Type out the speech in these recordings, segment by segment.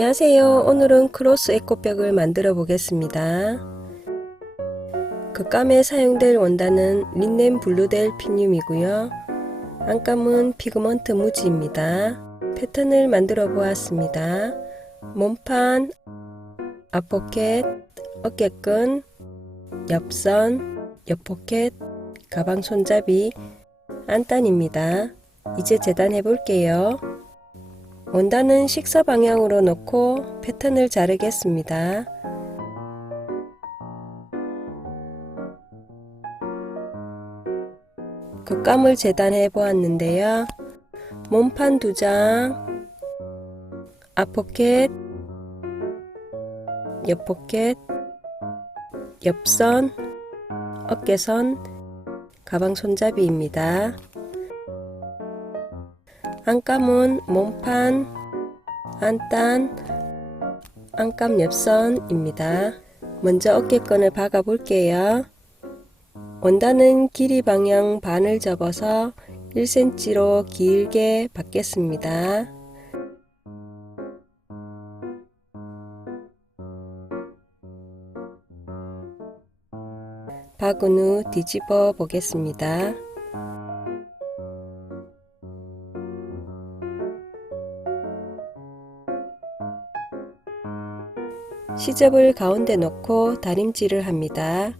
안녕하세요. 오늘은 크로스 에코백을 만들어 보겠습니다. 겉감에 사용될 원단은 린넨 블루델 피늄이고요. 안감은 피그먼트 무지입니다. 패턴을 만들어 보았습니다. 몸판, 앞포켓, 어깨끈, 옆선, 옆포켓, 가방 손잡이, 안단입니다. 이제 재단해 볼게요. 원단은 식사 방향으로 놓고 패턴을 자르겠습니다. 겉감을 재단해 보았는데요. 몸판 두 장, 앞포켓, 옆포켓, 옆선, 어깨선, 가방 손잡이입니다. 안감은 몸판, 안단, 안감 옆선입니다. 먼저 어깨끈을 박아 볼게요. 원단은 길이 방향 반을 접어서 1cm로 길게 받겠습니다. 박은 후 뒤집어 보겠습니다. 시접을 가운데 놓고 다림질을 합니다.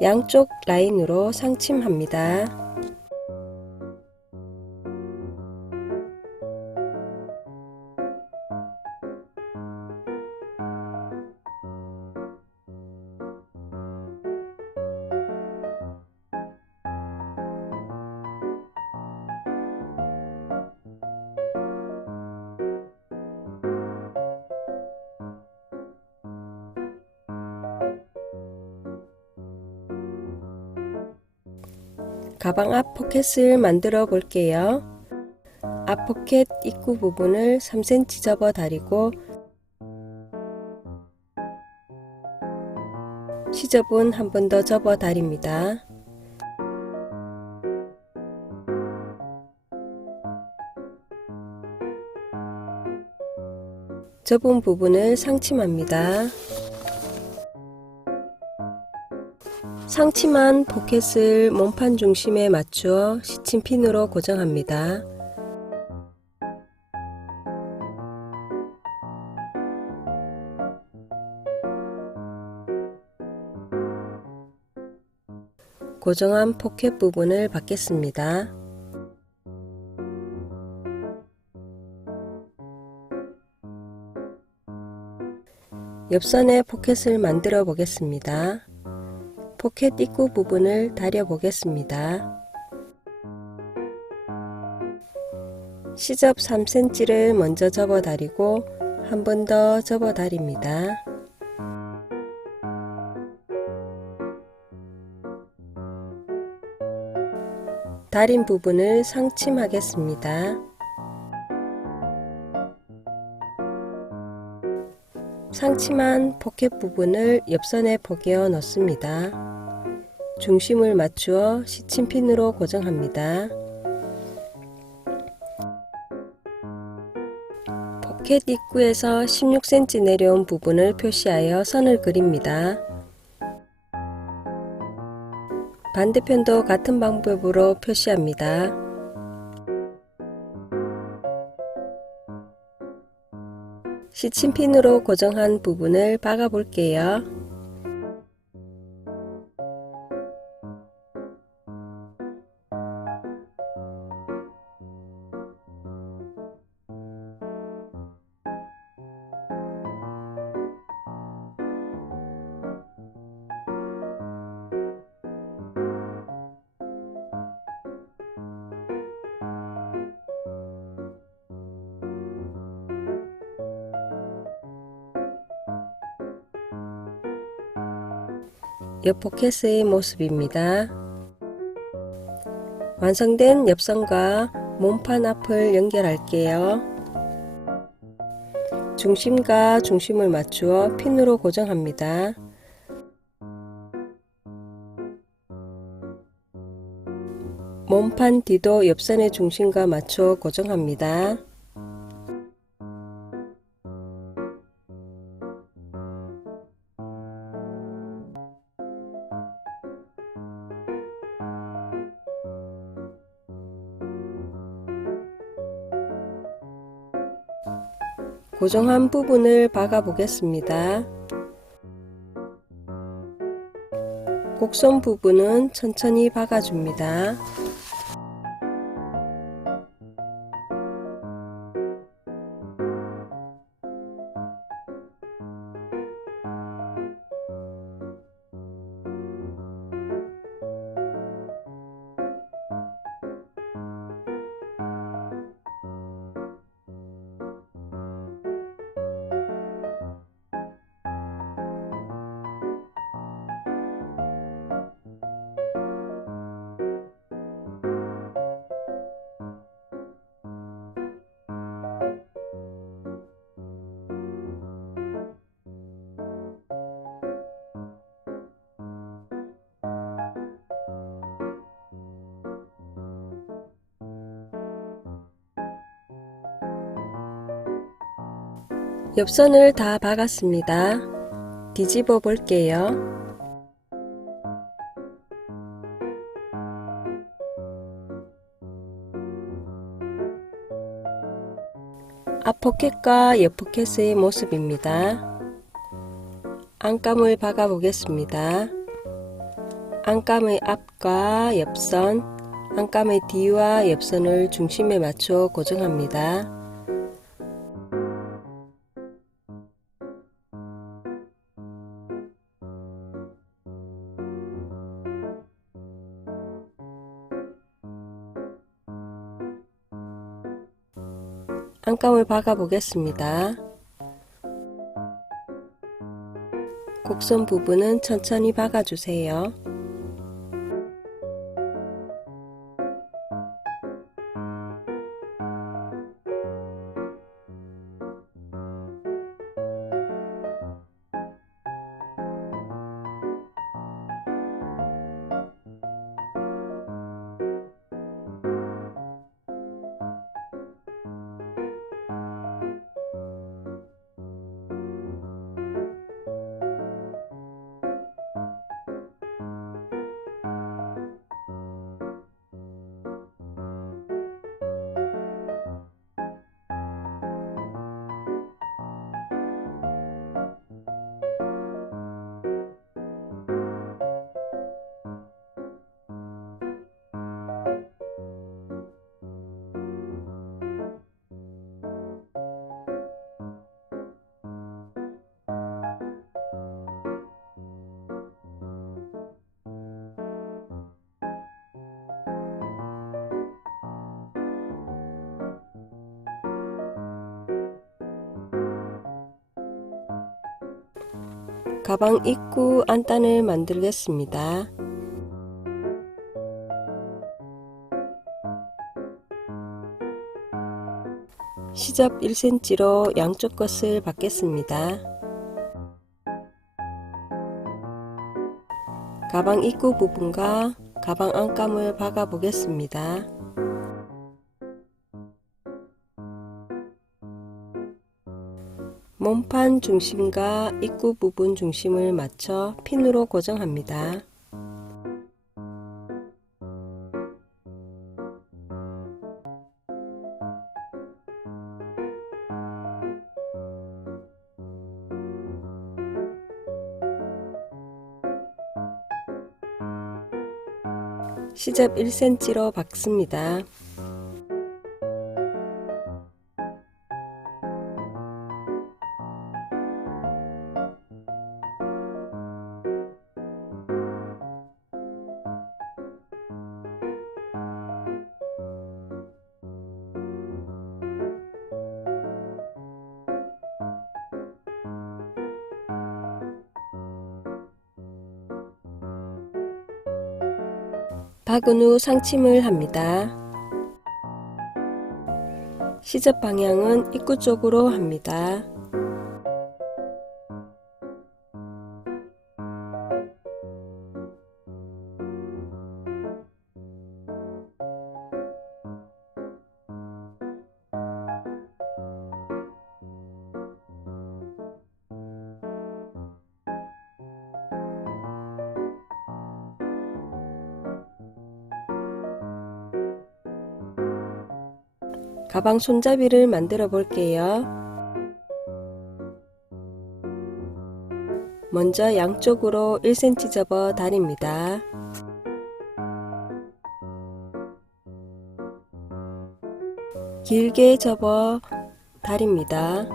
양쪽 라인으로 상침합니다. 가방 앞 포켓을 만들어 볼게요. 앞 포켓 입구 부분을 3cm 접어 다리고 시접은 한 번 더 접어 다립니다. 접은 부분을 상침합니다. 상치만 포켓을 몸판 중심에 맞추어 시침 핀으로 고정합니다. 고정한 포켓 부분을 받겠습니다. 옆선에 포켓을 만들어 보겠습니다. 포켓 입구 부분을 다려 보겠습니다. 시접 3cm를 먼저 접어 다리고 한 번 더 접어 다립니다. 다린 부분을 상침하겠습니다. 상침한 포켓 부분을 옆선에 포개어 넣습니다. 중심을 맞추어 시침핀으로 고정합니다. 포켓 입구에서 16cm 내려온 부분을 표시하여 선을 그립니다. 반대편도 같은 방법으로 표시합니다. 시침핀으로 고정한 부분을 박아 볼게요. 옆 포켓의 모습입니다. 완성된 옆선과 몸판 앞을 연결할게요. 중심과 중심을 맞추어 핀으로 고정합니다. 몸판 뒤도 옆선의 중심과 맞춰 고정합니다. 고정한 부분을 박아 보겠습니다. 곡선 부분은 천천히 박아줍니다. 옆선을 다 박았습니다. 뒤집어 볼게요. 앞 포켓과 옆 포켓의 모습입니다. 안감을 박아 보겠습니다. 안감의 앞과 옆선, 안감의 뒤와 옆선을 중심에 맞춰 고정합니다. 안감을 박아 보겠습니다. 곡선 부분은 천천히 박아주세요. 가방 입구 안단을 만들겠습니다. 시접 1cm로 양쪽 것을 받겠습니다. 가방 입구 부분과 가방 안감을 박아 보겠습니다. 중심과 입구 부분 중심을 맞춰 핀으로 고정합니다. 시접 1cm로 박습니다. 박은 후 상침을 합니다. 시접 방향은 입구 쪽으로 합니다. 가방 손잡이를 만들어 볼게요. 먼저 양쪽으로 1cm 접어 다립니다. 길게 접어 다립니다.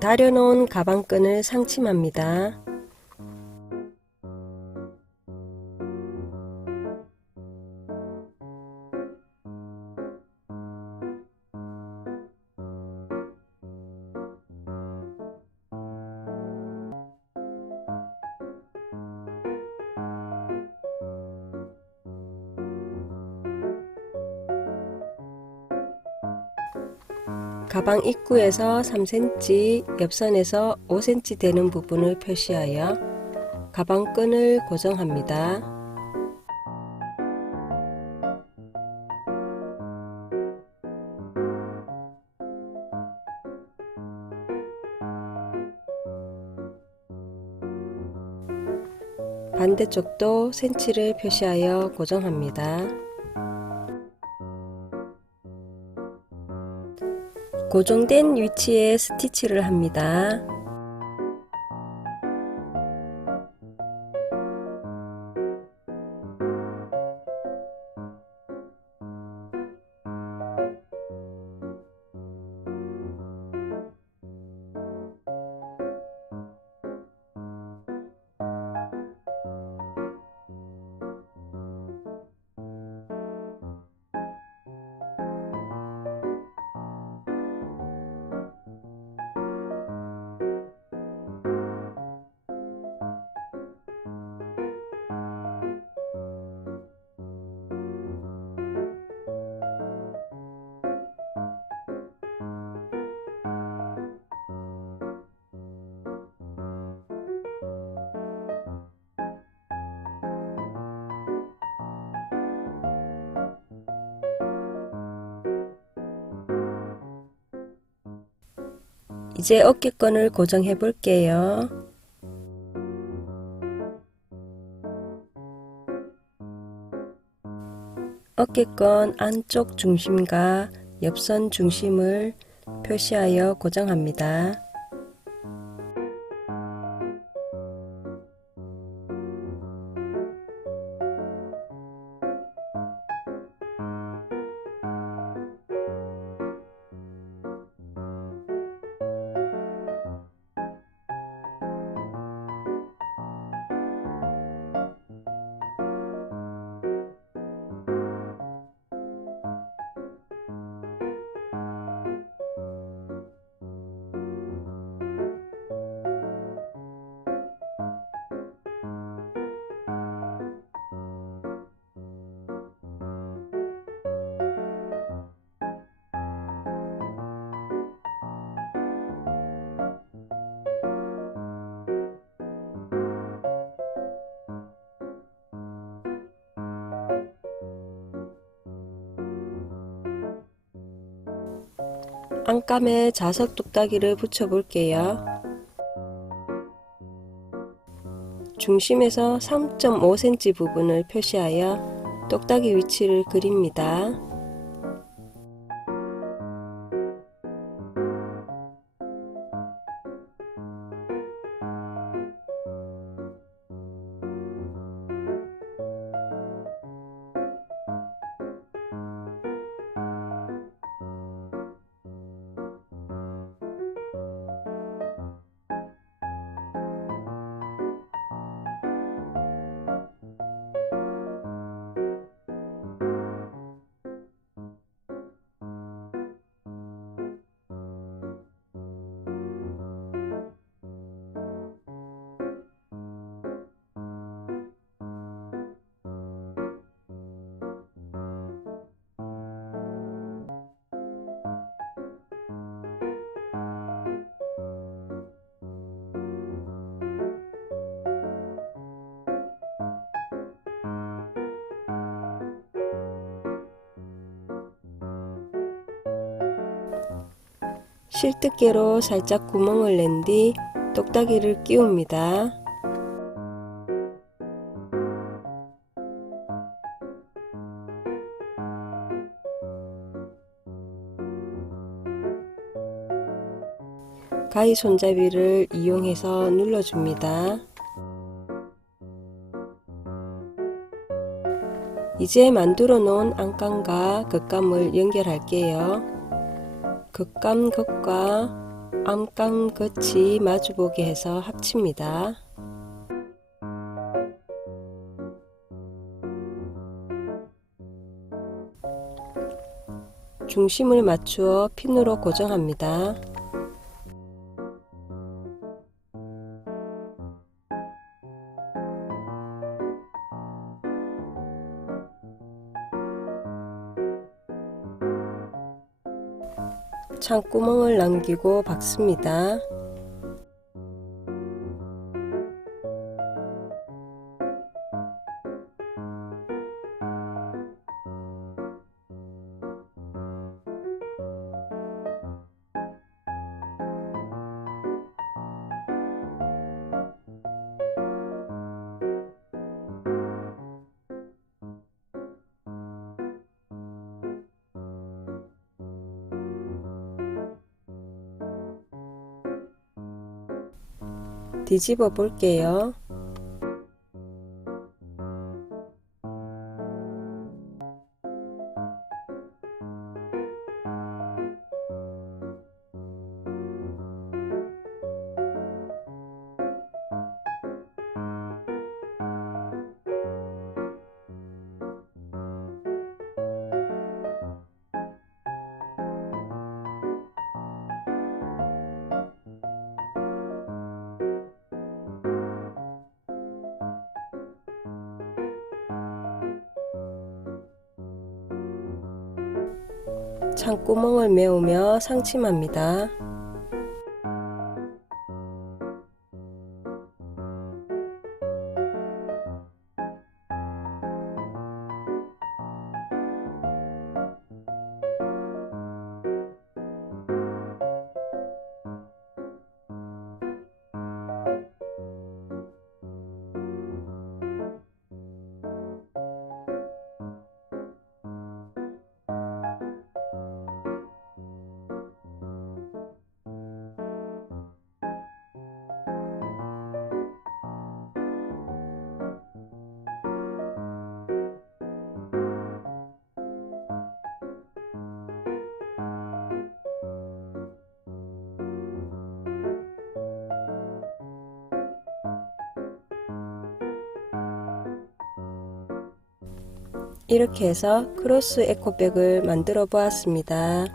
다려놓은 가방끈을 상침합니다. 가방 입구에서 3cm, 옆선에서 5cm 되는 부분을 표시하여 가방끈을 고정합니다. 반대쪽도 센치를 표시하여 고정합니다. 고정된 위치에 스티치를 합니다. 이제 어깨끈을 고정해 볼게요. 어깨끈 안쪽 중심과 옆선 중심을 표시하여 고정합니다. 안감에 자석 뚝딱이를 붙여 볼게요. 중심에서 3.5cm 부분을 표시하여 똑딱이 위치를 그립니다. 실뜨개로 살짝 구멍을 낸 뒤 똑딱이를 끼웁니다. 가위 손잡이를 이용해서 눌러줍니다. 이제 만들어 놓은 안감과 곶감을 연결할게요. 겉감 겉과 암감 겉이 마주보게 해서 합칩니다. 중심을 맞추어 핀으로 고정합니다. 창구멍을 남기고 박습니다. 뒤집어 볼게요. 창구멍을 메우며 상침합니다. 이렇게 해서 크로스 에코백을 만들어 보았습니다.